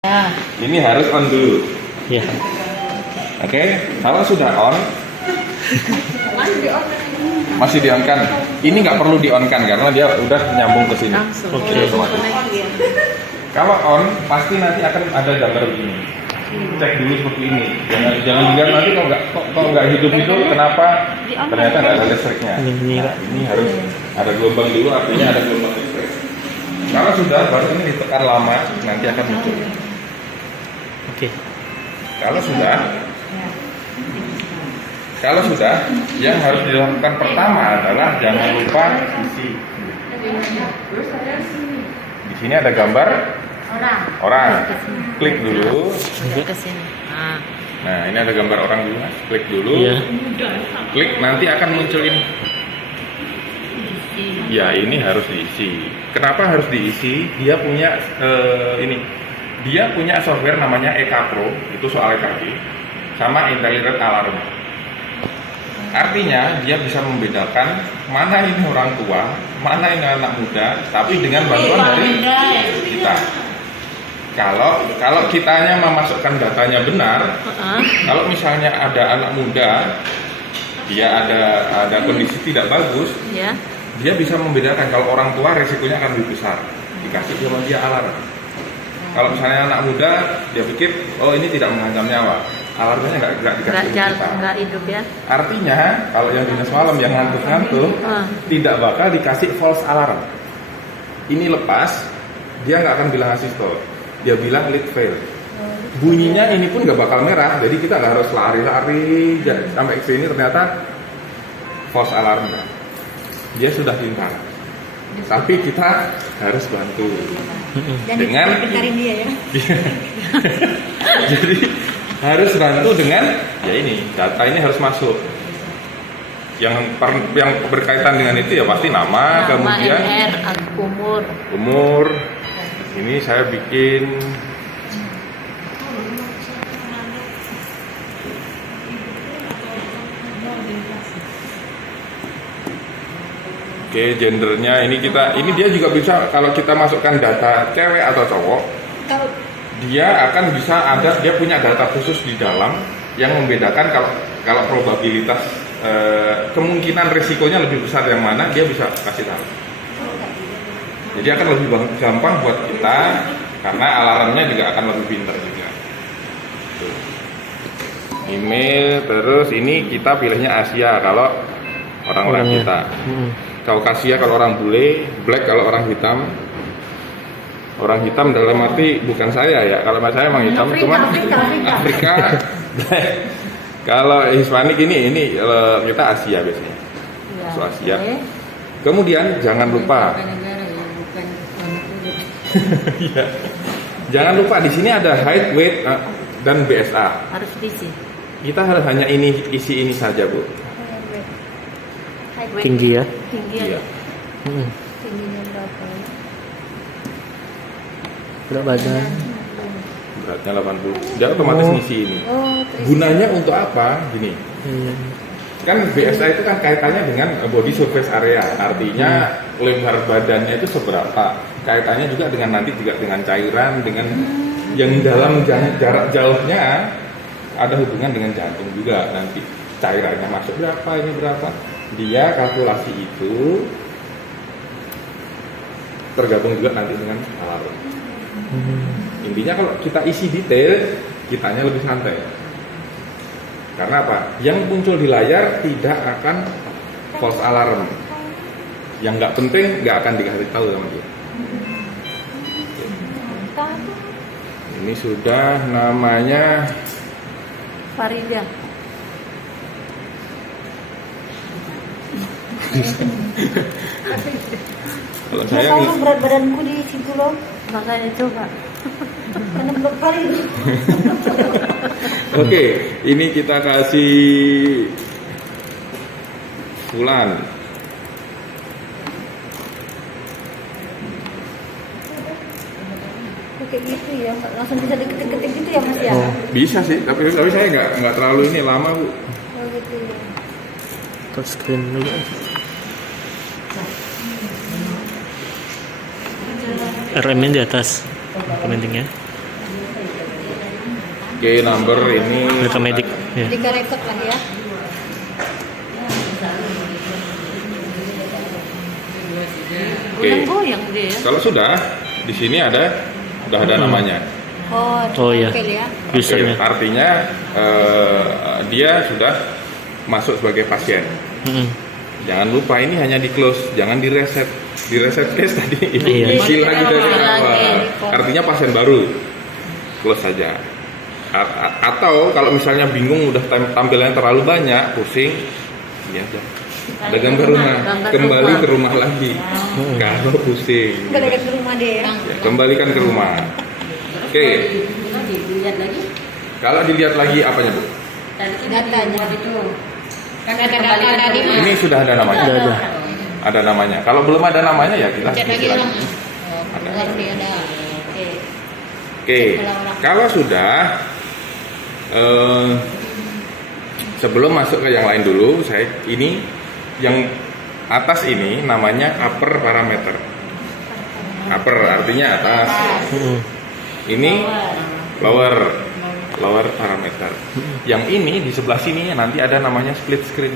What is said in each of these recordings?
Ya. Ini harus on dulu. Ya. Oke, kalau sudah on, masih di on kan? Ini nggak perlu di on kan karena dia udah nyambung ke sini. Langsung. Oke. Kalau on, pasti nanti akan ada gambar begini. Cek dulu seperti ini. Jangan juga nanti kok nggak hidup itu kenapa? Ternyata nggak ada listriknya. Nah, ini harus ada gelombang dulu, artinya ada gelombang listrik. Kalau sudah, baru ini ditekan lama, nanti akan muncul. Oke. Kalau sudah, yang harus dilakukan pertama adalah jangan lupa isi. Di sini ada gambar orang. Klik dulu. Ke sini. Nah, ini ada gambar orang dulu, Mas. Klik dulu. Iya. Klik, nanti akan munculin. Ya, ini harus diisi. Kenapa harus diisi? Dia punya Dia punya software namanya EK Pro, itu soal EKG, sama Intelligent Alarm. Artinya dia bisa membedakan mana ini orang tua, mana ini anak muda, tapi dengan bantuan dari kita. Kalau kitanya memasukkan datanya benar, kalau misalnya ada anak muda, dia ada kondisi tidak bagus, Ya. dia bisa membedakan kalau orang tua resikonya akan lebih besar, dikasih sama dia alarm. Kalau misalnya anak muda, dia pikir, oh ini tidak mengancam nyawa, alarmnya nggak dikasih kita. Nggak hidup ya. Artinya, kalau yang dinas malam yang ngantuk-ngantuk, tidak bakal dikasih false alarm. Ini lepas, dia nggak akan bilang asistol, dia bilang lead fail. Bunyinya ini pun nggak bakal merah, jadi kita nggak harus lari-lari sampai ke sini ternyata false alarm. Dia sudah pintar, tapi kita harus bantu. Dengan dia ya. Jadi harus bantu dengan ya ini data ini harus masuk. Yang berkaitan dengan itu ya pasti nama kemudian NR, umur. Ini saya bikin Oke, gendernya ini dia juga bisa kalau kita masukkan data cewek atau cowok, dia akan bisa dia punya data khusus di dalam yang membedakan kalau probabilitas kemungkinan risikonya lebih besar yang mana dia bisa kasih tahu. Jadi akan lebih gampang buat kita karena alarmnya juga akan lebih pintar juga. Tuh. Email terus ini kita pilihnya Asia kalau orang-orang kita. Kaukasia kalau orang bule, black kalau orang hitam. Orang hitam dalam arti bukan saya ya, kalau saya emang hitam, cuman Afrika black. Kalau Hispanik ini kita Asia biasanya, so Asia. Kemudian jangan lupa, ya. Jangan lupa di sini ada height, weight dan BSA. Harus diisi. Kita harus hanya isi ini saja, Bu. Tinggi ya. Tinggi Iya. ya. Tingginya berapa? Berat badan. Beratnya 80. Dia otomatis ngisi ini. Gunanya untuk apa? Gini. Kan BSA itu kan kaitannya dengan body surface area. Artinya lebar badannya itu seberapa. Kaitannya juga dengan nanti juga dengan cairan, dengan yang dalam jarak jauhnya ada hubungan dengan jantung juga nanti. Cairannya masuk berapa, ini berapa. Dia kalkulasi itu tergabung juga nanti dengan alarm. Intinya kalau kita isi detail, kitanya lebih santai. Karena apa? Yang muncul di layar tidak akan false alarm. Yang nggak penting nggak akan dikasih tahu sama dia. Ini sudah namanya Farida. kalau saya berat badanku di situ loh, Makanya coba. karena belum kali. Oke, ini kita kasih Fulan. Kayak gitu ya, langsung bisa diketik-ketik gitu ya Mas ya. Bisa sih, tapi saya nggak terlalu ini lama, Bu. Oh gitu ya. Touchscreen dulu. RM-nya di atas. Commentingnya. Oke, number ini Rekam medik. Ya. 3 rekod lah ya. Oke. Goyang dia ya. Kalau sudah di sini udah ada namanya. Oh, iya. Oke ya. Oke, Usernya. artinya dia sudah masuk sebagai pasien. Mm-mm. Jangan lupa ini hanya di close, jangan di reset. Di reset case tadi itu Iya. isi lagi dari Isi lagi. awal. Artinya pasien baru. Close saja. Atau kalau misalnya bingung udah tampilannya terlalu banyak, pusing, ini aja. Ada gambar rumah, Gambar kembali rumah. ke rumah lagi. Kalau pusing, Enggak dekat ke rumah dia ya. ya, kembalikan ke rumah. Oke, Dilihat lagi. kalau dilihat lagi apanya Bu? Datanya. Kan ada data tadi. Ini sudah ada namanya. Sudah ada. Ada namanya. Kalau belum ada namanya ya kita isi lagi. Oke, kalau sudah sebelum masuk ke yang lain dulu, saya ini yang atas ini namanya upper parameter. Upper artinya atas. Mm-mm. Ini lower parameter. Yang ini di sebelah sini nanti ada namanya split screen.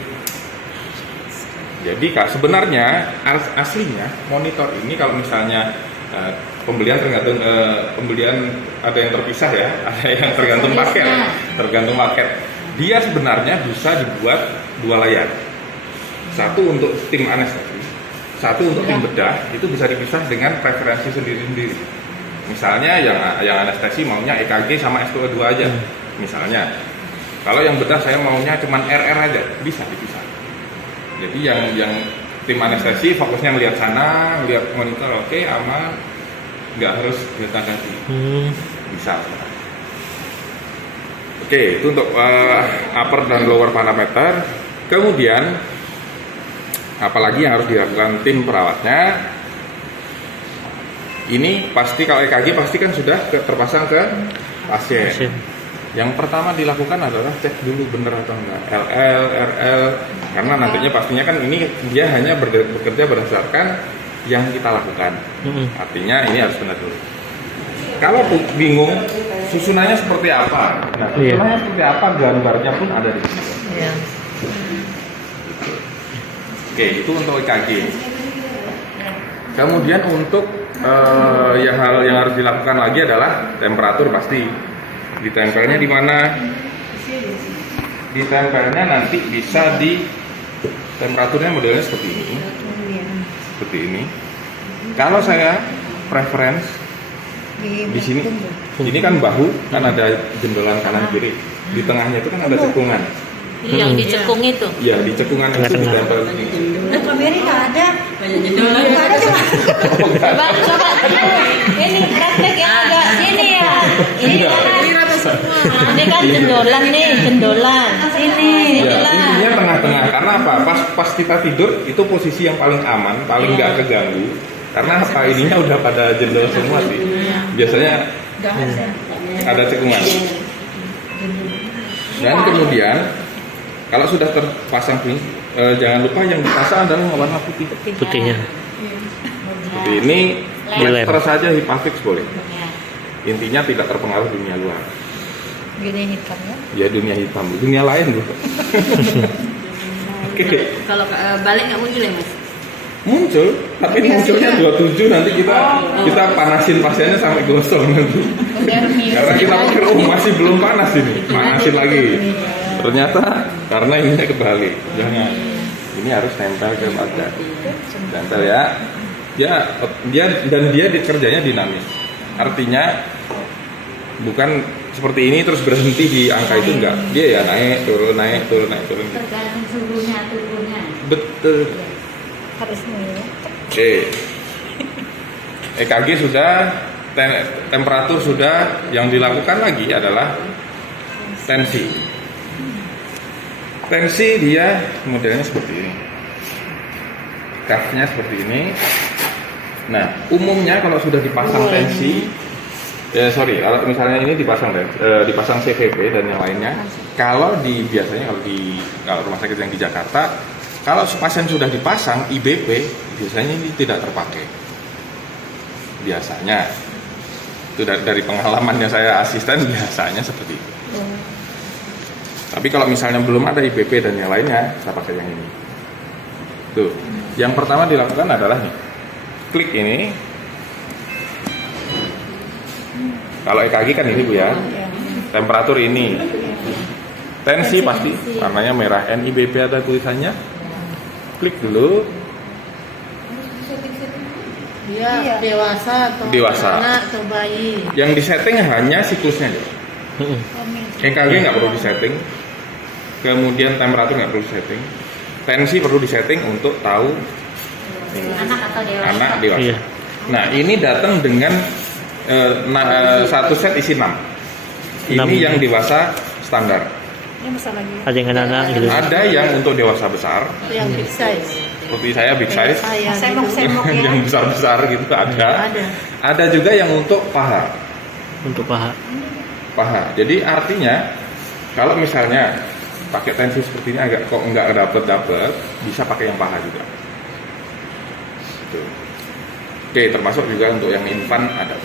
Jadi Kak, sebenarnya aslinya monitor ini kalau misalnya pembelian tergantung pembelian ada yang terpisah ya, ada yang tergantung paket. Dia sebenarnya bisa dibuat 2 layar. Satu untuk tim anestesi, satu untuk tim bedah, itu bisa dipisah dengan preferensi sendiri-sendiri. Misalnya yang anestesi maunya EKG sama SpO2 aja. Misalnya. Kalau yang bedah saya maunya cuman RR aja, bisa dipisah. Jadi yang tim anestesi fokusnya ngelihat sana, ngelihat monitor oke, aman, nggak harus gonta-ganti, bisa. Oke, itu untuk upper dan lower parameter. Kemudian apalagi yang harus dilakukan tim perawatnya? Ini pasti kalau EKG pasti kan sudah terpasang ke pasien. Pasien. Yang pertama dilakukan adalah cek dulu bener atau enggak LL, RL, karena nantinya pastinya kan ini dia hanya bekerja berdasarkan yang kita lakukan. Mm-mm. Artinya ini harus benar dulu. Kalau bingung susunannya seperti apa, nah Iya. susunannya seperti apa gambarnya pun ada di sini. Iya. Oke, itu untuk EKG. Kemudian untuk hal yang harus dilakukan lagi adalah temperatur pasti. Ditempelnya di mana? Ditempelnya nanti bisa di temperaturnya modelnya seperti ini. Seperti ini. Kalau saya preference di sini, ini kan bahu, kan ada jendelan kanan kiri. Di tengahnya itu kan ada cekungan. Yang dicekung itu. Ya, di cekungan itu Tengah-tengah. ditempel di sini. Kamera nggak ada. Jendolan. Nggak ada cuma. Oh, enggak. Coba. Ini praktek yang agak sini ya. Ini Enggak. Ini kan jendolan nih, jendolan. Sini. Ya, intinya tengah-tengah. Karena apa? Pas kita tidur itu posisi yang paling aman, paling nggak keganggu. Karena apa? Ininya udah pada jendol semua sih. Biasanya ada cekungan. Dan kemudian kalau sudah terpasang ini, jangan lupa yang dipasang adalah warna putih. Putihnya. Seperti ini, Dilem. terus saja hipafix boleh. Intinya tidak terpengaruh dunia luar. Gini hitamnya. Ya dunia hitam, dunia lain loh. Oke. Kalau balik nggak muncul ya mas? Muncul, tapi munculnya 27 nanti kita panasin pasiennya sampai gosong nanti. Karena kita pikir masih belum panas ini, panasin lagi. Ternyata karena ininya kebalik. Jangan. Ini harus tempel ke badan. Tempel ya. Dia kerjanya dinamis. Artinya bukan seperti ini terus berhenti di angka itu enggak. Dia ya naik turun. Tergantung suhunya, turunnya. Betul. Harus ya. Oke. EKG sudah, temperatur sudah, yang dilakukan lagi adalah tensi. Tensi dia modelnya seperti ini. Curve-nya seperti ini. Nah, umumnya kalau sudah dipasang tensi, kalau misalnya ini dipasang CVP dan yang lainnya, kalau biasanya kalau rumah sakit yang di Jakarta, kalau pasien sudah dipasang IBP, biasanya ini tidak terpakai. Biasanya. Itu dari pengalamannya saya asisten biasanya seperti itu. Tapi kalau misalnya belum ada IBP dan yang lainnya, saya pakai yang ini. Tuh, yang pertama dilakukan adalah nih, klik ini. Kalau EKG kan ini Bu ya, temperatur ini, tensi pasti warnanya merah, NIBP ada tulisannya, klik dulu. Dia dewasa atau Dewasa. anak atau bayi. Yang disetting hanya siklusnya aja. EKG nggak perlu disetting, kemudian temperatur nggak perlu disetting, tensi perlu disetting untuk tahu Anak atau dewasa? anak dewasa. Iya. Nah ini datang dengan satu set isi 6. Ini 6. yang dewasa standar. Ada yang anak-anak gitu. Ada yang untuk dewasa besar, Yang big size. seperti saya big size, Saya Semok-semok ya. yang besar-besar gitu ada. Ada. Ada juga yang untuk paha. Untuk paha. Jadi artinya kalau misalnya pakai tensi seperti ini agak kok nggak dapet, bisa pakai yang paha juga. Tuh. Oke, termasuk juga untuk yang infant ada.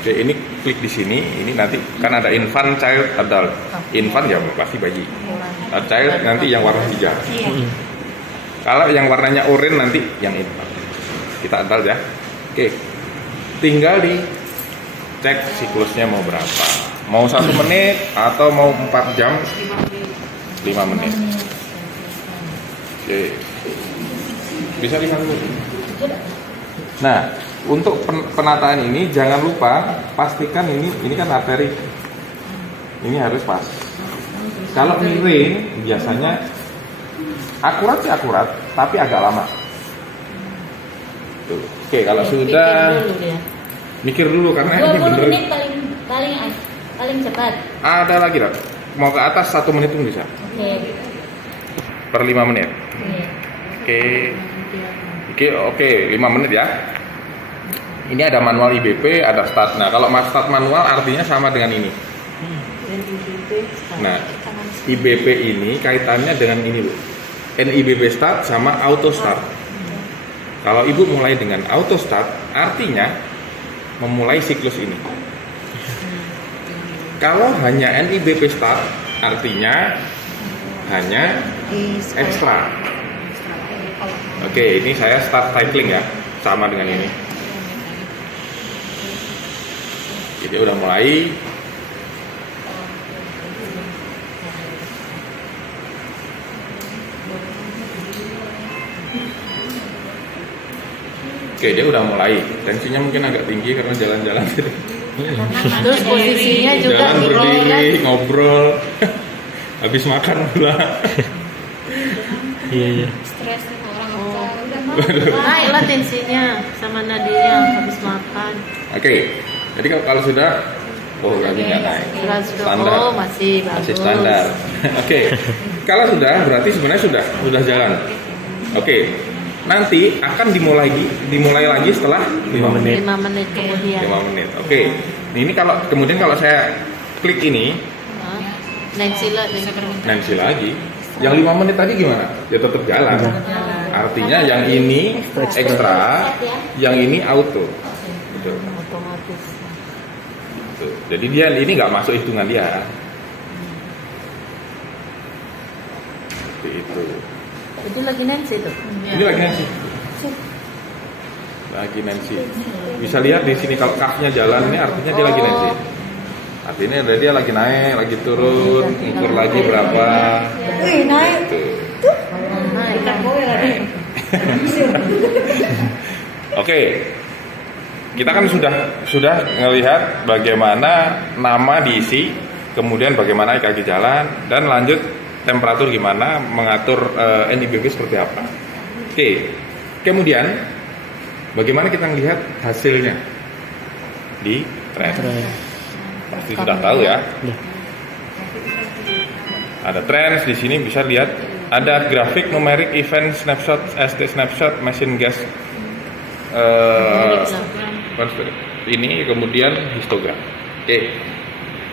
Oke, ini klik di sini, ini nanti kan ada infant, child, adult. Infant ya pasti bayi. Child nanti yang warna hijau. Mm-mm. Kalau yang warnanya oranye nanti yang infant. Kita adult ya. Oke, tinggal dicek siklusnya mau berapa. Mau 1 menit atau mau 4 jam? 5 menit. Oke. Bisa lihat dulu. Nah, untuk penataan ini jangan lupa pastikan ini kan arteri. Ini harus pas. Kalau miring biasanya akurat sih akurat, tapi agak lama. Tuh. Oke, kalau sudah mikir dulu karena ini 20 bener. menit paling cepat. Ada lagi lah. Mau ke atas 1 menit pun bisa. Oke. Per 5 menit. Oke, 5 menit ya. Ini ada manual IBP, ada start. Nah, kalau start manual artinya sama dengan ini. Nah, IBP ini kaitannya dengan ini, Bu. NIBP start sama auto start. Kalau Ibu mulai dengan auto start, artinya memulai siklus ini. Kalau hanya NIBP start, artinya hanya ekstra. Oke, ini saya start cycling ya, sama dengan ini. Jadi udah mulai. Oke, dia udah mulai. Tensinya mungkin agak tinggi karena jalan-jalan. Terus posisinya juga Jalan gitu kan. berdiri, ngobrol. Habis makan pula. Iya, iya. Stres orang Naiklah tensinya sama nadinya habis makan. Oke, jadi kalau sudah, oh lagi nggak naik. Standar. Oh masih bagus. Masih standar. Oke, kalau sudah berarti sebenarnya sudah jalan. Oke, nanti akan dimulai lagi setelah 5 menit. 5 menit kemudian. 5 menit. Oke, ini kemudian kalau saya klik ini, Nancy lagi. Yang 5 menit tadi gimana? Ya tetap jalan. Artinya yang ini ekstra, yang ini auto. Betul. Otomatis. Tuh. Jadi dia ini nggak masuk hitungan dia. Seperti itu. Itu lagi Nancy tuh. Ini lagi Nancy. Lagi Nancy. Bisa lihat di sini kalau kafnya jalan ini artinya dia lagi Nancy. Artinya dia lagi naik, lagi turun, ukur lagi berapa. Wih, naik. Tuh. Oke. Kita kan sudah melihat bagaimana nama diisi, kemudian bagaimana EKG jalan, dan lanjut temperatur gimana, mengatur NIBP seperti apa. Oke. Kemudian bagaimana kita melihat hasilnya di trend. Pasti sudah tahu ya. Ya. Ada trends di sini bisa lihat ada grafik numerik event snapshot ST snapshot machine gas ini kemudian histogram. Oke.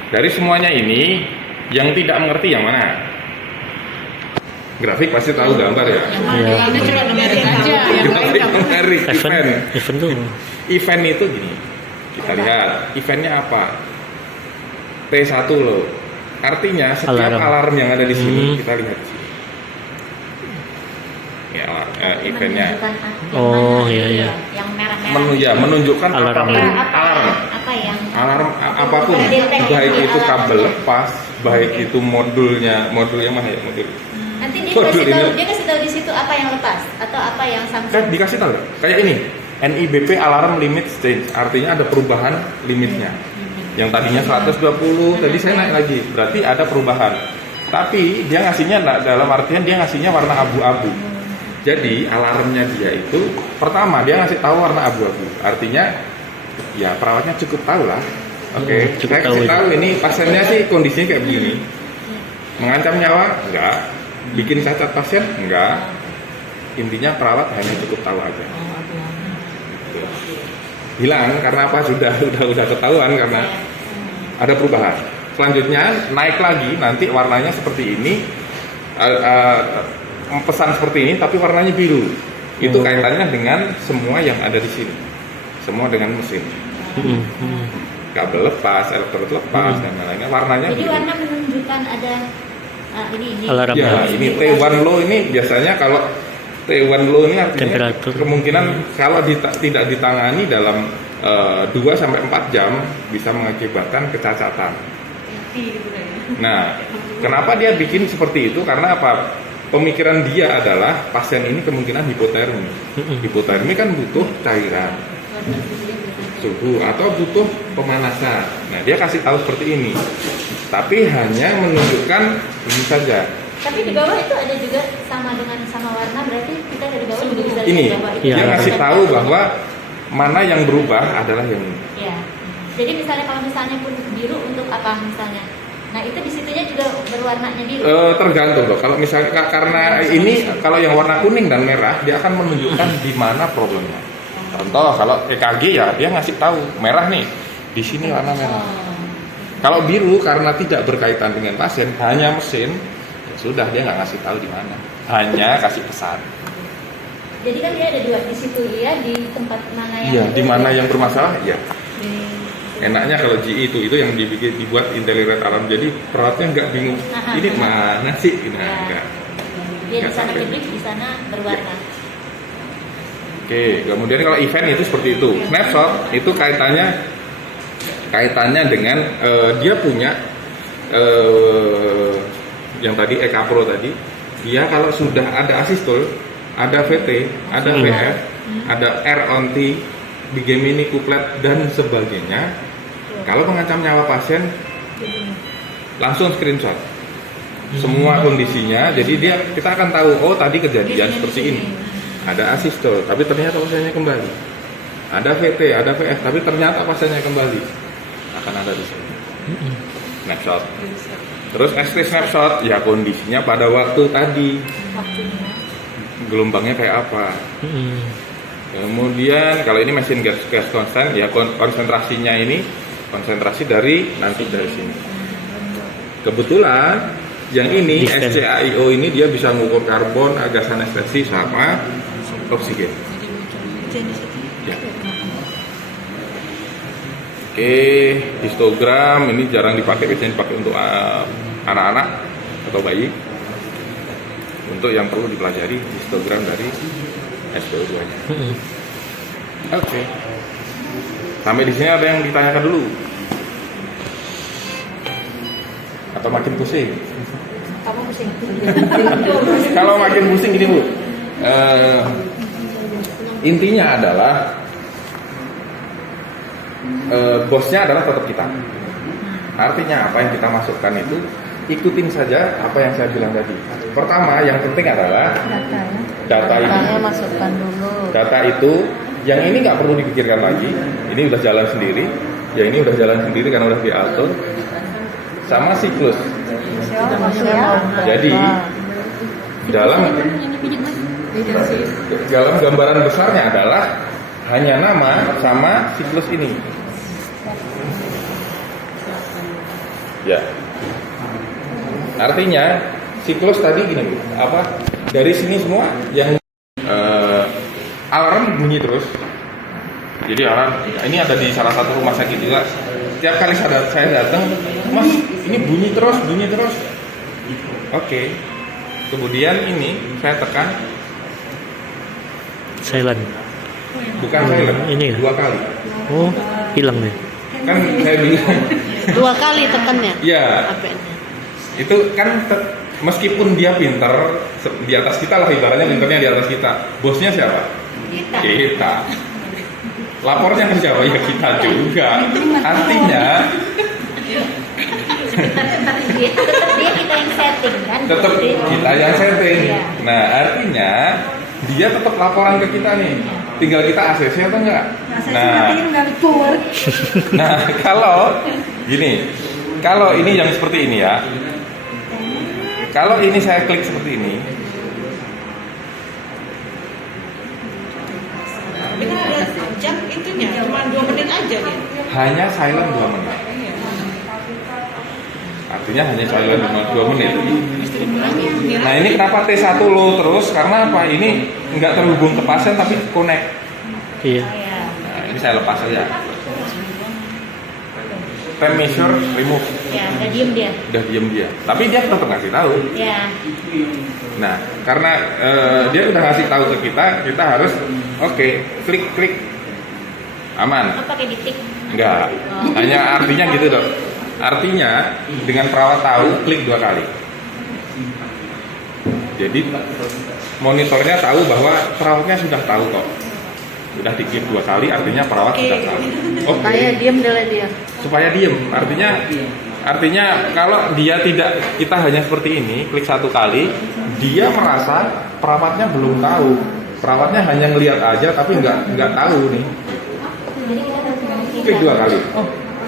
Dari semuanya ini yang tidak mengerti yang mana? Grafik pasti tahu gambar ya. Iya. Itu cuma numerik aja. Grafik numerik event. Event tuh. Event itu gini. Kita lihat eventnya apa. T1 loh. Artinya setiap alarm yang ada di sini kita lihat di sini. Ya, eventnya. Menunjukkan yang Oh, mana iya, gitu iya. ya, yang merah-merah. Ya, menunjukkan Alarm. Apa yang alarm apapun, Deteksi baik itu alarm. kabel lepas, baik itu modul yang mana ya modul. nanti dia Modul kasih tahu, ini. dia kasih tahu di situ apa yang lepas atau apa yang Kan Samsung. dikasih tahu kayak ini, NIBP alarm limit change, artinya ada perubahan limitnya. Yang tadinya 120, tadi saya naik lagi, berarti ada perubahan. Tapi dia ngasihnya dalam artian dia ngasihnya warna abu-abu. Jadi alarmnya dia itu pertama dia ngasih tahu warna abu-abu, artinya ya perawatnya cukup tahu lah. Oke, Cukup saya kasih tahu tahu ini pasiennya sih kondisinya kayak begini. Mengancam nyawa? Enggak. Bikin cacat pasien? Enggak. Intinya perawat hanya cukup tahu aja. Gitu. Hilang karena apa? Sudah ketahuan karena ada perubahan. Selanjutnya naik lagi, nanti warnanya seperti ini. Pesan seperti ini tapi warnanya biru. Itu kaitannya dengan semua yang ada di sini. Semua dengan mesin. Kabel lepas, elektrod lepas dan lain-lainnya warnanya Jadi biru. warna menunjukkan ada ini. Alarm. Ya, ini T1 low ini biasanya kalau T1 low ini artinya Temperatur. kemungkinan kalau tidak ditangani dalam 2 sampai 4 jam bisa mengakibatkan kecacatan. Nah, kenapa dia bikin seperti itu? Karena apa? Pemikiran dia adalah pasien ini kemungkinan hipotermi. Hipotermi kan butuh cairan, suhu atau butuh pemanasan. Nah, dia kasih tahu seperti ini. Tapi hanya menunjukkan ini saja. Tapi di bawah itu ada juga sama warna, berarti kita dari bawah juga bisa lihat Ini di bawah itu. Iya. dia ngasih tahu bahwa mana yang berubah adalah yang ini. Ya. Jadi misalnya kalau misalnya pun biru untuk apa misalnya? Nah itu di situnya juga berwarnanya biru. Tergantung loh. Kalau misalnya karena ini kalau yang warna kuning dan merah dia akan menunjukkan di mana problemnya. Contoh kalau EKG ya dia ngasih tahu merah nih di sini warna merah. Kalau biru karena tidak berkaitan dengan pasien hanya mesin ya sudah dia nggak ngasih tahu di mana. Hanya kasih pesan. Jadi kan dia ada dua di situ ya di tempat mana yang. Iya di mana yang bermasalah ya. Enaknya kalau GE itu yang dibuat intelligent alarm jadi perawatnya nggak bingung ini mana sih ini enggak. Dia di sana klik di sana berwarna. Oke, kemudian kalau event itu seperti itu. Snapshot itu kaitannya dengan dia punya yang tadi EK Pro tadi, dia kalau sudah ada asistol, ada VT, ada VF, ada R on T, Bigemini kuplet dan sebagainya. Kalau mengancam nyawa pasien, langsung screenshot semua kondisinya. Jadi kita akan tahu, oh tadi kejadian seperti ini. Ada asistol, tapi ternyata pasiennya kembali. Ada VT, ada VF, tapi ternyata pasiennya kembali. Akan ada di sini. Snapshot. Terus X-ray snapshot, ya kondisinya pada waktu tadi. Gelombangnya kayak apa? Kemudian kalau ini mesin gas constant, ya konsentrasinya ini konsentrasi dari sini. Kebetulan yang ini SCAIO ini dia bisa mengukur karbon, gas anestesi sama oksigen. Ya. Oke, histogram ini jarang dipakai, biasanya dipakai untuk anak-anak atau bayi. Untuk yang perlu dipelajari histogram dari SpO2-nya. Oke. Sampai di sini ada yang ditanyakan dulu? Atau makin pusing? Kamu pusing. Kalau makin pusing gini Bu, intinya adalah bosnya adalah tetap kita. Artinya apa yang kita masukkan itu ikutin saja apa yang saya bilang tadi. Pertama yang penting adalah data itu. Masukkan dulu. Data itu yang ini nggak perlu dipikirkan lagi. Ini udah jalan sendiri. Ya ini udah jalan sendiri karena udah diatur. Sama siklus. Jadi dalam gambaran besarnya adalah hanya nama sama siklus ini. Ya. Artinya siklus tadi gini Bu, apa? Dari sini semua yang alarm bunyi terus. Jadi orang ini ada di salah satu rumah sakit juga. Setiap kali saya datang, Mas, ini bunyi terus. Oke. Kemudian ini saya tekan, Silent. bukan silent, Ini ya? 2 kali. Oh, hilang nih. Kan saya bilang, 2 kali tekannya. ya HP-nya. itu kan meskipun dia pinter di atas kita lah, ibaratnya pinternya di atas kita. Bosnya siapa? Kita. Lapornya ke siapa? Ya kita juga. Artinya tetap dia kita yang setting kan. tetap kita yang setting. Iya. Nah, artinya dia tetap laporan ke kita nih. Tinggal kita ACC atau enggak? Nah, kalau gini, kalau ini yang seperti ini ya. Kalau ini saya klik seperti ini, Ini ada jam itunya, cuma 2 menit aja nih. hanya silent 2 menit. Artinya hanya silent 2 menit. Nah, ini kenapa T1 low terus? Karena apa? Ini nggak terhubung ke pasien tapi connect. Iya. Nah, ini saya lepas saja. Time measure remove. Ya, udah diem dia. Udah diem dia. Tapi dia tetap ngasih tahu. Ya. Nah, karena dia udah ngasih tahu ke kita harus oke, klik aman. Apa pakai ditik? Enggak. Hanya artinya gitu, Dok. Artinya dengan perawat tahu, klik 2 kali. Jadi monitornya tahu bahwa perawatnya sudah tahu kok. Sudah diklik 2 kali, artinya perawat sudah tahu. Oke. Kayak diem dulu dia. Supaya diem, artinya kalau dia tidak, kita hanya seperti ini, klik 1 kali, dia merasa perawatnya belum tahu. Perawatnya hanya ngelihat aja tapi nggak tahu nih. Jadi kita harus mengaktifkan. Klik 2 kali.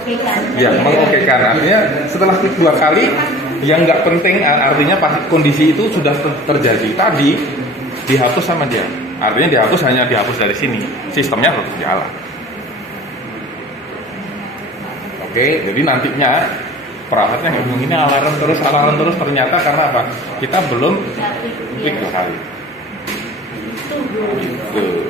Oke kan? Ya, mengokekan. Artinya setelah klik 2 kali, yang nggak penting artinya pasti kondisi itu sudah terjadi. Tadi dihapus sama dia. Artinya hanya dihapus dari sini. Sistemnya tetap jalan. Oke, jadi nantinya perawatnya ngomong ini alarm terus, ternyata karena apa? Kita belum klik 2 kali. Tuh.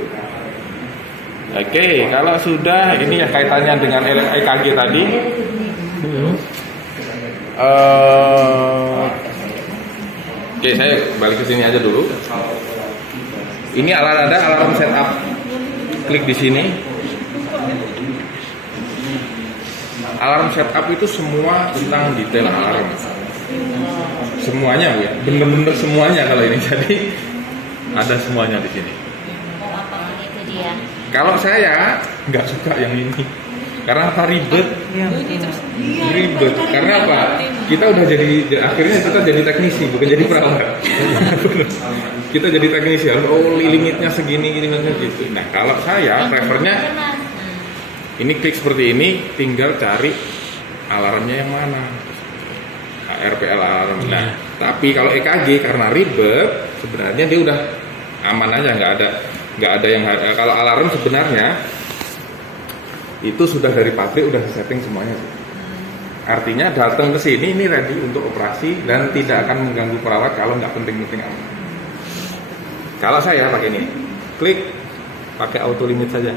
Oke, kalau sudah ini ya kaitannya dengan EKG tadi. Oke, saya balik ke sini aja dulu. Ini ada alarm setup. Klik di sini. Alarm setup itu semua tentang detail alarm. Semuanya ya, bener-bener semuanya kalau ini. Jadi ada semuanya di sini. Itu dia. Kalau saya nggak suka yang ini, karena apa? Ribet. Ribet. Karena apa? Kita udah akhirnya kita jadi teknisi, bukan jadi perawat. Kita jadi teknisi, harus limitnya segini, gini gitu. Nah, kalau saya prefernya ini klik seperti ini, tinggal cari alarmnya yang mana. RPL alarm. Nah, tapi kalau EKG karena ribet, sebenarnya dia udah aman aja, nggak ada yang kalau alarm sebenarnya itu sudah dari pabrik udah setting semuanya. Artinya datang ke sini ini ready untuk operasi dan tidak akan mengganggu perawat kalau nggak penting-penting amat. Kalau saya pakai ini, klik pakai auto limit saja.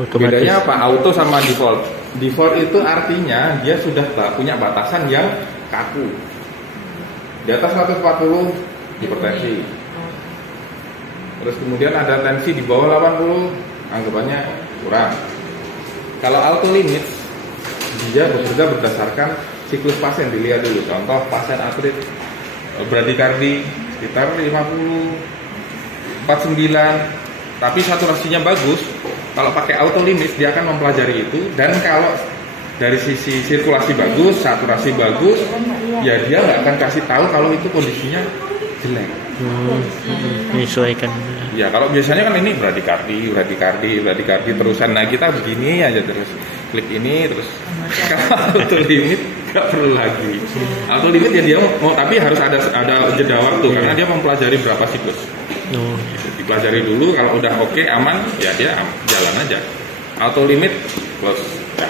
Otomatis. Bedanya apa? Auto sama default. Default itu artinya dia sudah punya batasan yang kaku. Di atas 140 hipertensi. Terus kemudian ada tensi di bawah 80, anggapannya kurang. Kalau auto limit, dia bekerja berdasarkan siklus pasien. Dilihat dulu, contoh pasien atlet bradikardi sekitar 50, 49, tapi saturasinya bagus. Kalau pakai auto limit, dia akan mempelajari itu. Dan kalau dari sisi sirkulasi bagus, saturasi bagus, ya dia nggak akan kasih tahu kalau itu kondisinya jelek. Menyesuaikan. Ya kalau biasanya kan ini bradikardi terusan. Nah kita begini aja terus klik ini terus. Kalau auto limit nggak perlu lagi. Auto limit ya dia mau, tapi harus ada jeda waktu karena dia mempelajari berapa siklus. Dipelajari dulu, kalau udah oke aman ya dia jalan aja. Auto limit close. Nah,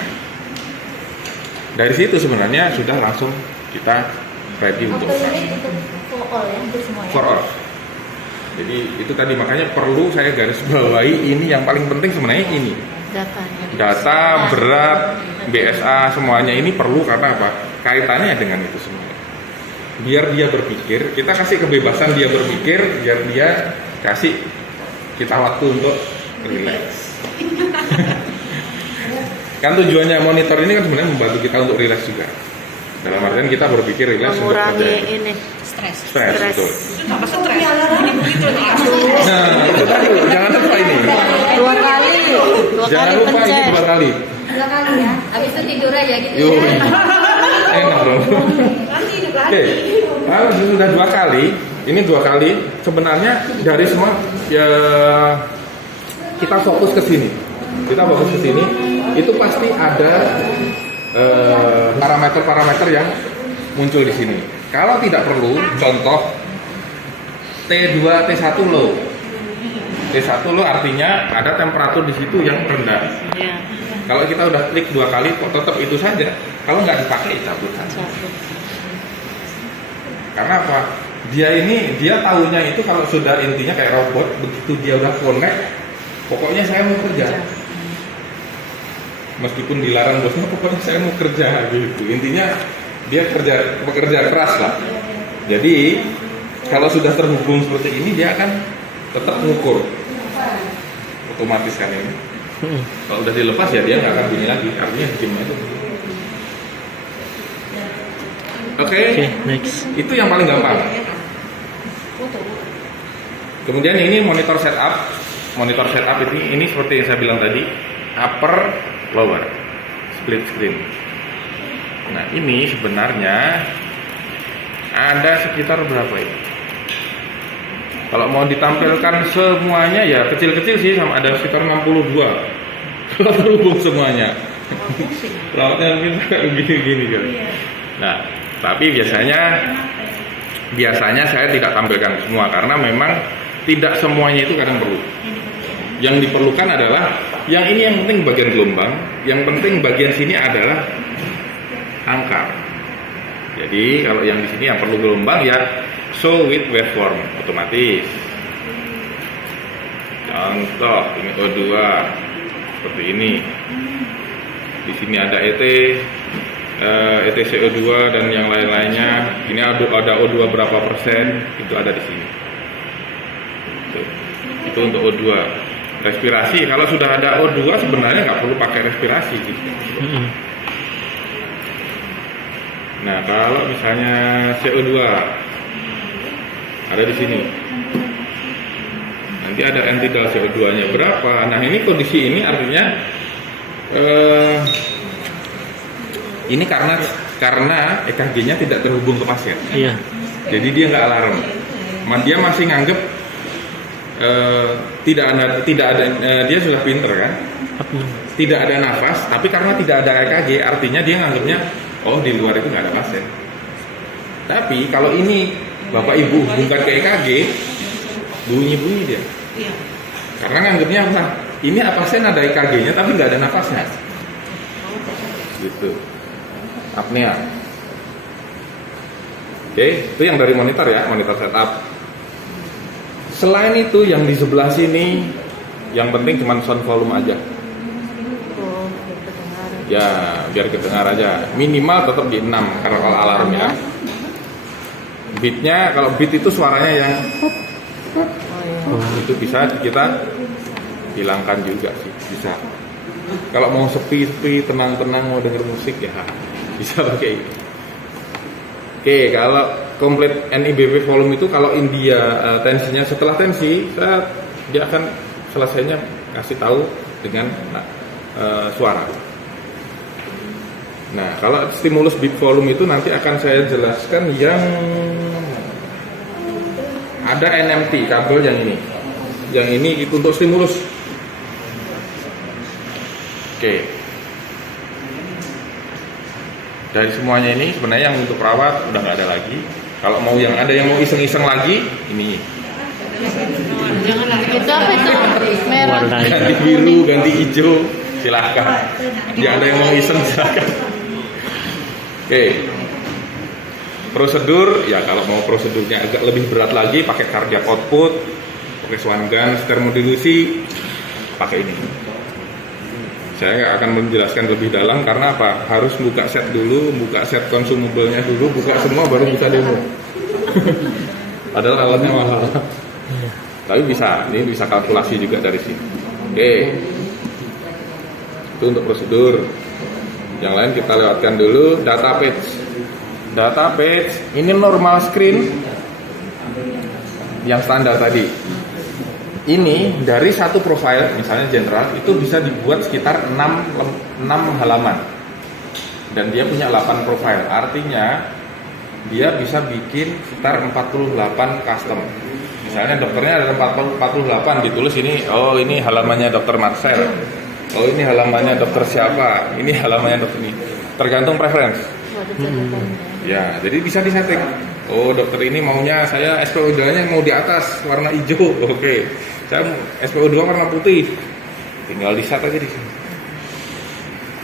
dari situ sebenarnya sudah langsung kita ready untuk Auto limit untuk for all ya, untuk semua ya. for all. Jadi itu tadi makanya perlu saya garis bawahi ini yang paling penting sebenarnya ini. Datanya. Data, berat, BSA semuanya ini perlu karena apa? Kaitannya dengan itu semua. Biar dia berpikir, kita kasih kebebasan dia berpikir, biar dia kasih kita waktu untuk relax. Kan tujuannya monitor ini kan sebenarnya membantu kita untuk relax juga. Dalam artian kita berpikir relax untuk Mengurangi kerja. ini Stres, stres. betul. Tambah stres. Ini begitu nih. Nah, itu tadi loh, jangan lupa ini. 2 kali. 2 Jangan kali lupa ini pencet. 2 kali. 2 kali ya. Habis itu tidur aja gitu Yo, ya. enak dong. Nanti hidup lagi. Oke, kalau sudah 2 kali, ini 2 kali sebenarnya dari semua ya kita fokus ke sini. Kita fokus ke sini, itu pasti ada parameter-parameter yang muncul di sini. Kalau tidak perlu, contoh T2, T1 low. T1 low artinya ada temperatur di situ yang rendah. Iya. Kalau kita udah klik 2 kali, kok tetap itu saja. Kalau nggak dipakai, cabut saja. Cabut. Karena apa? Dia tahunya itu kalau sudah intinya kayak robot, begitu dia udah connect, pokoknya saya mau kerja. Meskipun dilarang bosnya, pokoknya saya mau kerja gitu. Intinya dia bekerja keras lah. Jadi kalau sudah terhubung seperti ini, dia akan tetap mengukur. Otomatis kan ini. Kalau udah dilepas ya dia nggak akan bunyi lagi. Artinya diam aja. Oke, Next. itu yang paling gampang. Kemudian ini monitor setup. Monitor setup ini seperti yang saya bilang tadi, upper, lower, split screen. Nah ini sebenarnya ada sekitar berapa ini? Kalau mau ditampilkan semuanya ya kecil-kecil sih, sama ada sekitar 62. Kalau terhubung semuanya. Lautnya mungkin gini-gini kan. Nah, tapi biasanya saya tidak tampilkan semua karena memang tidak semuanya itu kadang perlu. Yang diperlukan adalah yang ini yang penting bagian gelombang, yang penting bagian sini adalah angka. Jadi kalau yang di sini yang perlu gelombang ya show with waveform otomatis. Contoh ini O2 seperti ini. Di sini ada ETCO2 dan yang lain-lainnya. Ini ada O2 berapa persen, itu ada di sini. Itu untuk O2. Respirasi, kalau sudah ada O2 sebenarnya nggak perlu pakai respirasi gitu. Nah, kalau misalnya CO2 ada di sini. Nanti ada entidal CO2-nya berapa. Nah, ini kondisi ini artinya ini karena EKG-nya tidak terhubung ke pasien. Iya. Jadi dia nggak alarm. Dia masih nganggep tidak ada dia sudah pinter kan? Tidak ada nafas, tapi karena tidak ada EKG artinya dia nganggapnya oh di luar itu nggak ada pasien. Tapi kalau ini Bapak Ibu hubungkan ke EKG, bunyi-bunyi dia. Iya. Karena nganggapnya apa? Ini pasien ada EKG-nya tapi nggak ada nafasnya. Gitu. Apnea. Oke, itu yang dari monitor ya, monitor setup. Selain itu yang di sebelah sini yang penting cuma sound volume aja. Oh, kedengaran. Ya, biar kedengar aja. Minimal tetap di 6 karena kalau alarm ya. Beatnya, kalau beat itu suaranya yang itu bisa kita hilangkan juga sih, bisa. Kalau mau sepi-sepi, tenang-tenang mau denger musik ya bisa pakai itu. Oke, kalau komplit NIBV volume itu kalau India tensinya setelah tensi, dia akan selesainya kasih tahu dengan suara. Nah, kalau stimulus beat volume itu nanti akan saya jelaskan yang ada NMT kabel yang ini. Yang ini itu untuk stimulus. Oke. Dari semuanya ini sebenarnya yang untuk perawat udah nggak ada lagi. Kalau mau yang ada yang mau iseng-iseng lagi, ini. Itu apa itu? Merah. Warna Ganti biru, ganti hijau, silahkan. Yang ada yang mau iseng silahkan. Oke. Prosedur, ya kalau mau prosedurnya agak lebih berat lagi pakai cardiac output, Reswan Guns, termodilusi, pakai ini. Saya akan menjelaskan lebih dalam karena apa? Harus buka set dulu, buka set consumable-nya dulu, buka semua baru bisa demo. Padahal alatnya mahal. Tapi bisa, ini bisa kalkulasi juga dari sini. Oke. Itu untuk prosedur. Yang lain kita lewatkan dulu. Data page. Data page ini normal screen yang standar tadi. Ini dari satu profile, misalnya general, itu bisa dibuat sekitar 6 halaman. Dan dia punya 8 profile. Artinya dia bisa bikin sekitar 48 custom. Misalnya dokternya ada 48, ditulis ini, oh ini halamannya dokter Marcel. Oh ini halamannya dokter siapa? Ini halamannya dokter ini. Tergantung preference. Ya, jadi bisa disetting. Oh dokter ini maunya saya SPO2-nya mau di atas warna hijau. Oke. Saya SPO2 warna putih. Tinggal di set aja di sini.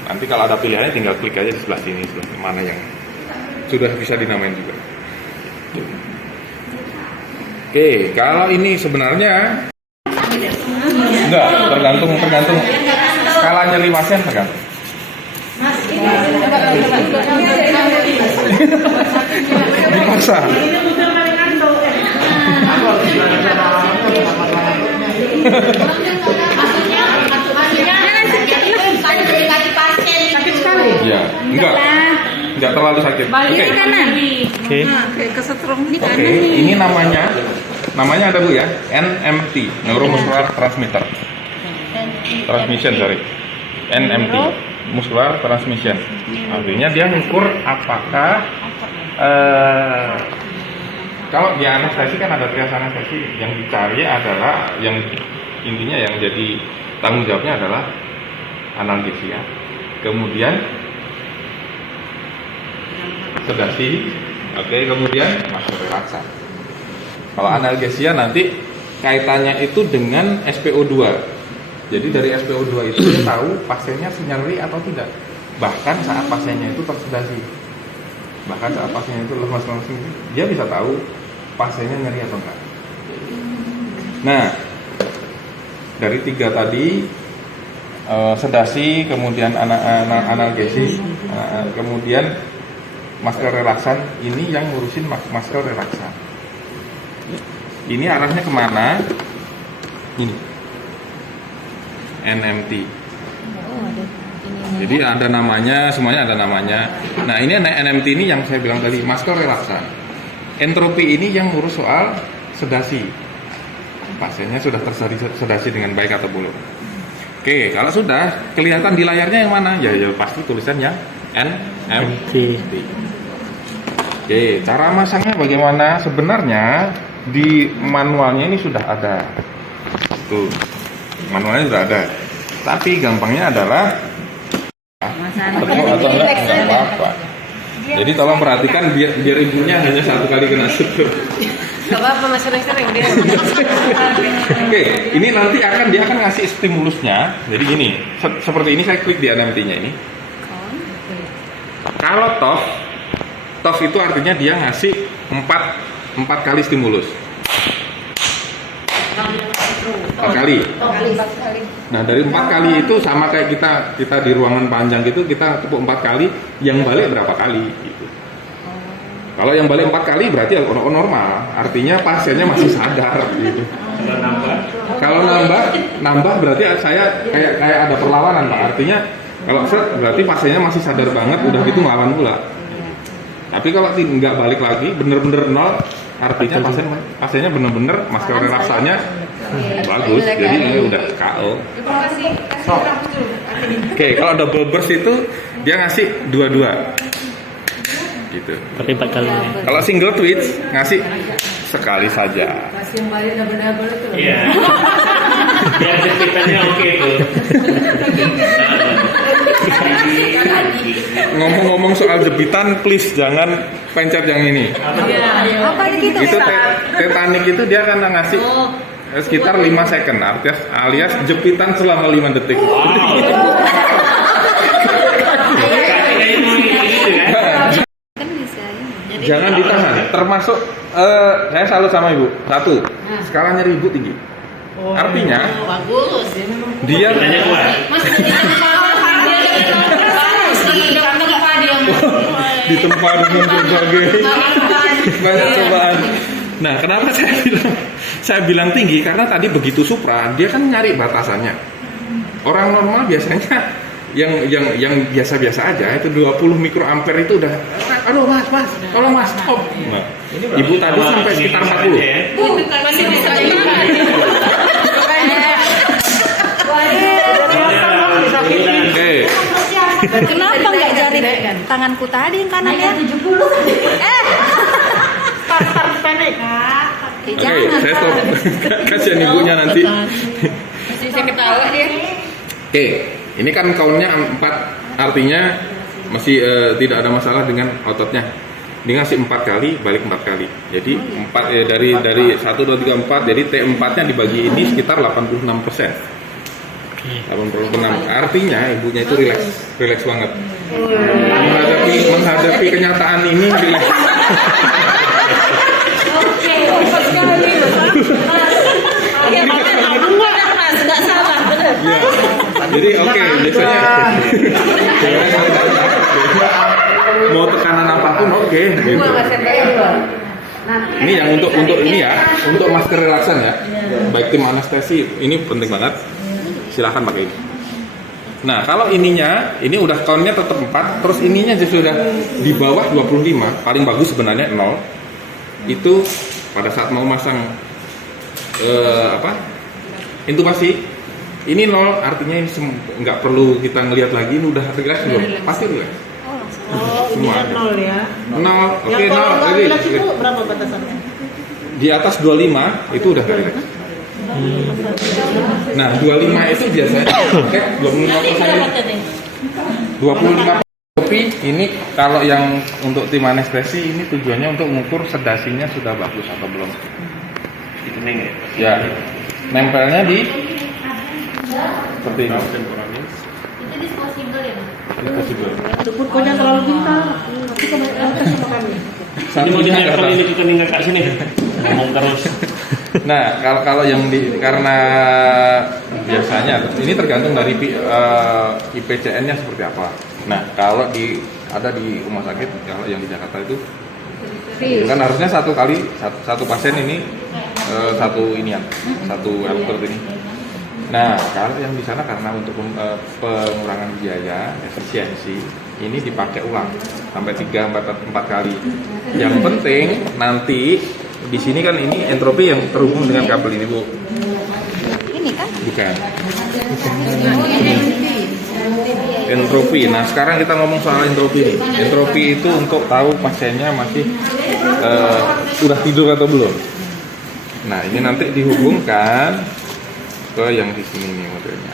Nanti kalau ada pilihannya tinggal klik aja di sebelah sini, mana yang sudah bisa dinamain juga. Oke, kalau ini sebenarnya enggak, tergantung skala nyeri pasien tergantung. Dipaksa. Ya, enggak terlalu sakit. Oke. Oke. Kesetrum ini Oke, ini namanya ada Bu ya, NMT, neuromuscular transmission, sorry. NMT, muscular transmission. Artinya dia mengukur apakah kalau di anestesi kan ada trias anestesi, yang dicari adalah yang intinya yang jadi tanggung jawabnya adalah analgesia. Kemudian sedasi, oke, kemudian masuk relaksan. Kalau analgesia nanti kaitannya itu dengan SPO2. Jadi dari SPO2 itu dia tahu pasiennya nyeri atau tidak. Bahkan saat pasiennya itu tersedasi. Bahkan saat pasiennya itu lemas-lemas, dia bisa tahu pasiennya nyeri atau enggak. Nah, dari 3 tadi, sedasi, kemudian analgesi, kemudian masker relaksan, ini yang ngurusin masker relaksan. Ini arahnya kemana? Ini NMT. Jadi ada namanya, semuanya ada namanya. Nah ini NMT ini yang saya bilang tadi, masker relaksan. Entropi ini yang ngurus soal sedasi. Pasiennya sudah tersedasi dengan baik atau belum. Oke, kalau sudah kelihatan di layarnya yang mana? Ya pasti tulisannya NMT. Oke, cara masangnya bagaimana? Sebenarnya di manualnya ini sudah ada. Tuh, manualnya sudah ada. Tapi gampangnya adalah atau enggak apa-apa. Jadi tolong perhatikan biar ibunya hanya 1 kali kena sutur. Gak apa-apa, Mas sering dia. Oke, ini nanti dia akan ngasih stimulusnya. Jadi gini, seperti ini saya klik di NMT-nya ini. Kalau TOF itu artinya dia ngasih 4 kali stimulus. 4 kali. Nah dari 4 kali itu sama kayak kita di ruangan panjang gitu, kita tepuk 4 kali, yang balik berapa kali gitu. Kalau yang balik 4 kali berarti normal, artinya pasiennya masih sadar gitu. Kalau nambah berarti saya kayak ada perlawanan Pak. Artinya kalau berarti pasiennya masih sadar banget, udah gitu ngelawan pula. Tapi kalau nggak balik lagi, bener-bener nol, artinya pasiennya bener-bener masker relaksanya bagus, jadi ini udah KO. Oke, kalau double burst itu dia ngasih 2 gitu. Tapi 4 kali. Kalau single twitch ngasih sekali saja. Masih yang balik double itu. Iya. Biar cepitannya oke tuh. Ngomong-ngomong soal jepitan, please jangan pencet yang ini. Apa itu? Itu Titanic itu dia akan ngasih sekitar 5 second, alias jepitan selama 5 detik. Jangan ditahan, termasuk saya salut sama ibu. 1, skala nyeri ibu tinggi. Artinya Bagus. dia Tanya kuat. ditempa dengan berbagai banyak cobaan. Nah, kenapa saya bilang tinggi? Karena tadi begitu Supra, dia kan nyari batasannya. Orang normal biasanya yang biasa-biasa aja itu 20 mikroampere itu udah, aduh mas, tolong mas, stop. Nah, ibu tadi sampai sekitar 40. Masih bisa juga. Oke. Kenapa nggak jari tanganku tadi yang kanan ya? 70. Oke, saya stop. Kasihan ibunya nanti. Masih bisa ketawa dia. Oke, ini kan countnya 4, artinya masih tidak ada masalah dengan ototnya. Dia ngasih 4 kali, balik 4 kali. Jadi 4 dari 1, 2, 3, 4. Jadi T4-nya dibagi ini sekitar 86%. 86. Artinya ibunya itu rileks banget. Menghadapi kenyataan ini rileks. Ya makanya benar mas, nggak salah benar. Ya. Jadi oke, biasanya mau tekanan apapun oke. Gitu. Ini yang untuk ini ya, untuk masker relaksan ya. Baik tim anestesi ini penting banget. Silahkan pakai ini. Nah, kalau ininya, ini udah countnya tetap 4, terus ininya sudah di bawah 25, paling bagus sebenarnya 0. Itu pada saat mau masang intubasi, ini 0, artinya ini nggak perlu kita ngelihat lagi, ini udah relax belum? Pasti relax. Oh, ini Semua. kan 0 ya. 0, oke, Yang 0. kalau nggak Jadi, relax itu berapa batasannya? di atas 25 itu udah nggak relax. Nah, 25 itu biasanya oke, 25%. 25. Tapi ini kalau yang untuk tim anestesi ini tujuannya untuk mengukur sedasinya sudah bagus atau belum. Itu neng ya. Ya, nempelnya di seperti ini. Itu disposable ya, Mas? Ini possible. Pokoknya terlalu pintar. Nanti kebanyakan sama kami. Ini mau ditempel ini ke kening kakak sini. Ngomong terus. Nah, kalau yang karena biasanya ini tergantung dari IPCN-nya seperti apa. Nah, kalau ada di rumah sakit, kalau yang di Jakarta itu kan harusnya satu pasien ini satu alat ini. Nah, kalau yang di sana karena untuk pengurangan biaya, efisiensi, ini dipakai ulang sampai 3-4 kali. Yang penting nanti di sini kan ini entropi yang terhubung dengan kabel ini, Bu. Ini kan? Bukan. Entropi. Nah, sekarang kita ngomong soal entropi nih. Entropi itu untuk tahu pasiennya masih sudah tidur atau belum. Nah, ini nanti dihubungkan ke yang di sini nih modelnya.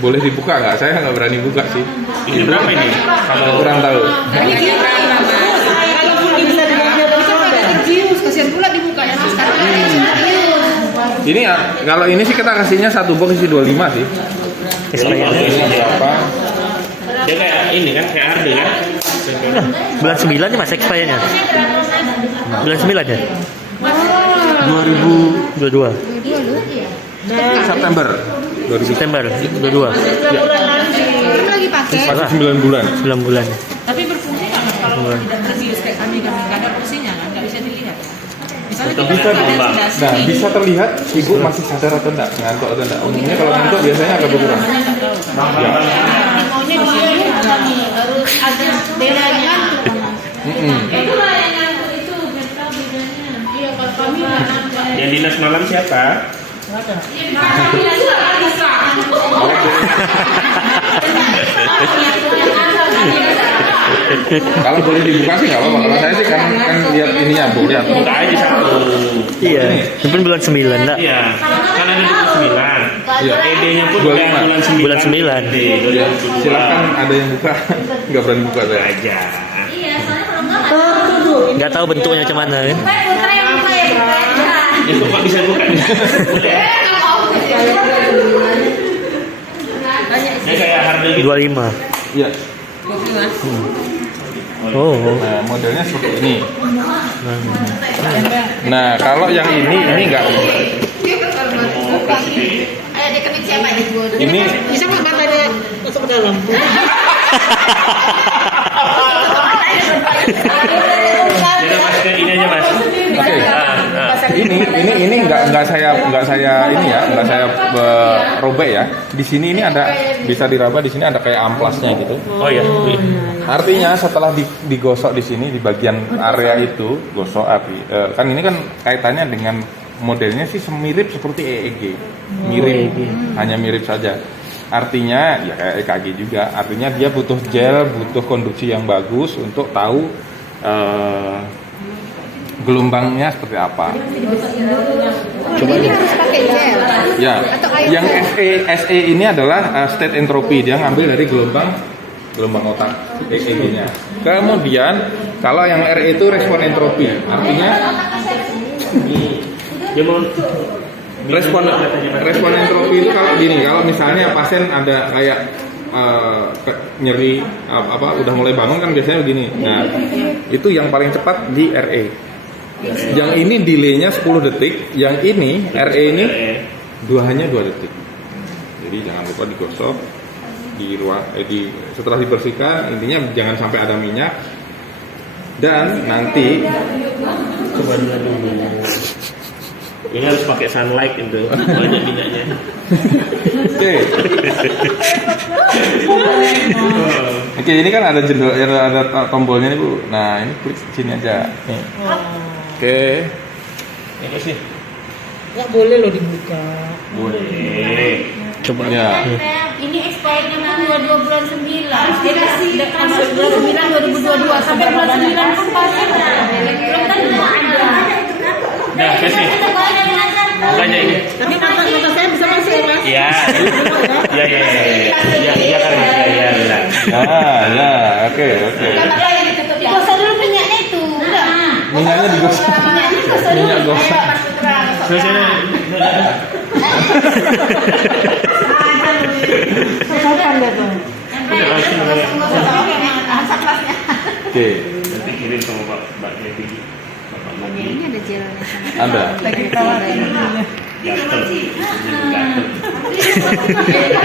Boleh dibuka nggak? Saya nggak berani buka sih. Ini berapa ini? Kalau Kurang tahu. Kasihan pula dibuka ya mas. Ini ya, kalau ini sih kita kasihnya satu box isi 25 sih. Ini berapa? dia kayak ini kan kayak harde kan. Bulan 9 nih mas expirednya. Bulan 9 ya? 2022. September 2000. September 22. Ya, Lagi pakai. masih 9 bulan. 9 bulan. Tapi berfungsi nggak mas kalau Bulan. tidak terbius kayak kami nggak ada fungsinya kan nggak bisa dilihat. Misalnya Betul, kita bisa, ada Mbak. sedasi. Nah, bisa terlihat ibu masih sadar atau enggak, ngantuk atau enggak. Umumnya kalau ngantuk biasanya agak berkurang. Ya. Maunya dia kami harus ada bedanya. Itulah yang ngantuk itu biar tahu bedanya. Iya kalau kami Yang dinas malam siapa? Kalau boleh dibuka sih nggak apa-apa. Kalau saya sih kan lihat ininya, Bu. Lihat. Buka aja satu. Iya. Mungkin bulan 9 enggak? Iya. Kan ada 29. Iya. ED-nya pun 25. udah bulan 9. Bulan 9. Ya, silakan ada yang buka. Nggak berani buka saya. Aja. Iya, soalnya kalau enggak Nggak tahu bentuknya macam mana kan? Putra yang buka ya buka aja. Ya kok nggak bisa buka? Boleh. Ya kayak harde gitu. 25. Iya. Oh. Nah, modelnya seperti ini. Nah, kalau yang ini enggak. Ini Bisa nggak matanya masuk ke dalam? Jadi mas ke ini aja mas. oke. Ini enggak saya robek ya. Di sini ini ada bisa diraba, di sini ada kayak amplasnya gitu. Oh ya. Artinya setelah digosok di sini di bagian area itu gosok kan ini kan kaitannya dengan modelnya sih mirip seperti EEG, mirip, hanya mirip saja. Artinya ya kayak EKG juga. Artinya dia butuh gel, butuh konduksi yang bagus untuk tahu gelombangnya seperti apa. Coba ini harus pakai gel. Ya, Atau air yang SE ini adalah state entropy, dia ngambil dari gelombang otak EEG-nya. Kemudian kalau yang RE itu respon entropi, artinya Dia mau respon entropi itu kalau gini, kalau misalnya pasien ada kayak nyeri udah mulai bangun kan biasanya begini. Nah, itu yang paling cepat di RE. Yang ini delaynya 10 detik, yang ini RE ini hanya 2 detik. Jadi jangan lupa digosok setelah dibersihkan, intinya jangan sampai ada minyak. Dan nanti coba dulu. Ini harus pakai sunlight itu, banyak minyaknya. Oke, ini kan ada jendol, ada tombolnya nih Bu. Nah, ini klik sini aja. Nih. Oke. Ini sih. Nggak boleh loh dibuka. Boleh. Coba. Ya. Ini expirednya kan 22 bulan 9. Jadi masuk bulan 9 2022 sampai bulan 9 pun pasti ada. Belum tentu ada. Nah, kasih. Banyak ini. Tapi mata saya bisa masuk ya mas? Iya. Iya kan mas. Iya. Ya, oke. Digosok dulu minyaknya itu. Minyaknya digosok. Minyak gosok. Saya Sosokan deh tuh. Oke. nanti kirim sama Mbak Devi. Bapak lagi. Ini ada gelnya sama. Ada. Lagi tawarin. Gatel. Gatel.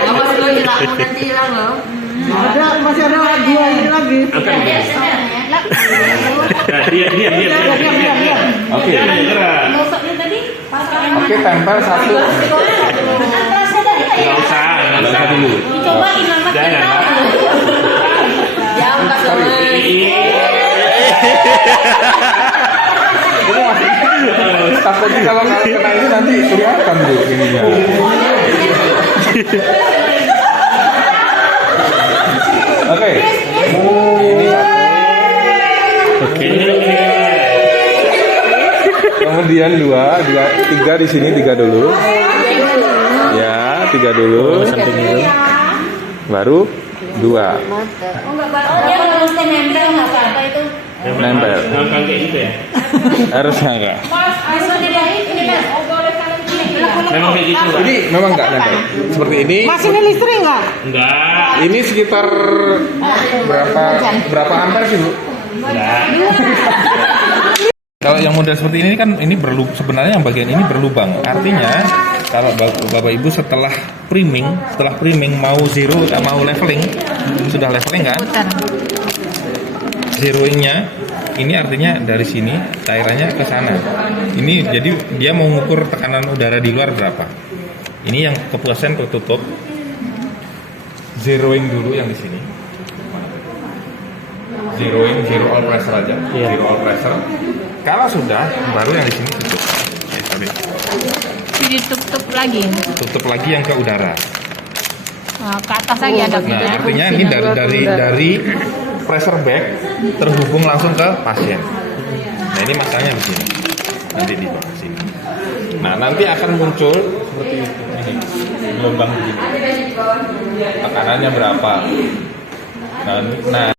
Awas lo hilang, nanti hilang loh. Masih ada 2 ini lagi. Angkat ya. Nah, dia. Oke. Gerak. Gosoknya tadi Oke, tempel satu. Nggak usah. Nggak usah dulu. Dicobain sama Jangan. Jangan Mas. Ini masih takutnya kalau kena ini nanti kelihatan Bu ininya. Oke. Ini satu. Oke. Kemudian 3 di sini 3 dulu. Ya, 3 dulu. Sampai dulu. Baru 2. dia harus nempel nggak apa itu. Nempel. Ngangkat kayak gitu ya. Harusnya enggak. Ini kan boleh kalian ini. Memang kayak gitu. Pak? Ini memang enggak nempel. Seperti ini. Mas ini listrik nggak? Enggak. Ini sekitar berapa ampere sih, Bu? Enggak. Kalau yang model seperti ini kan sebenarnya yang bagian ini berlubang. Artinya kalau Bapak Ibu setelah priming mau zero mau leveling, sudah leveling kan? Zeroingnya ini artinya dari sini cairannya ke sana. Ini jadi dia mau mengukur tekanan udara di luar berapa. Ini yang kepuasan tertutup. Zeroing dulu yang di sini. Zero all pressure aja. Zero all pressure. Kalau sudah, baru yang di sini tutup. Ditutup lagi. Tutup lagi yang ke udara. Nah, ke atas lagi ada. Nah, artinya ini dari pressure bag terhubung langsung ke pasien. Nah, ini masalahnya di sini. Nanti di bawah sini. Nah, nanti akan muncul seperti itu. Ini gelombang begini. Tekanannya berapa? Nah,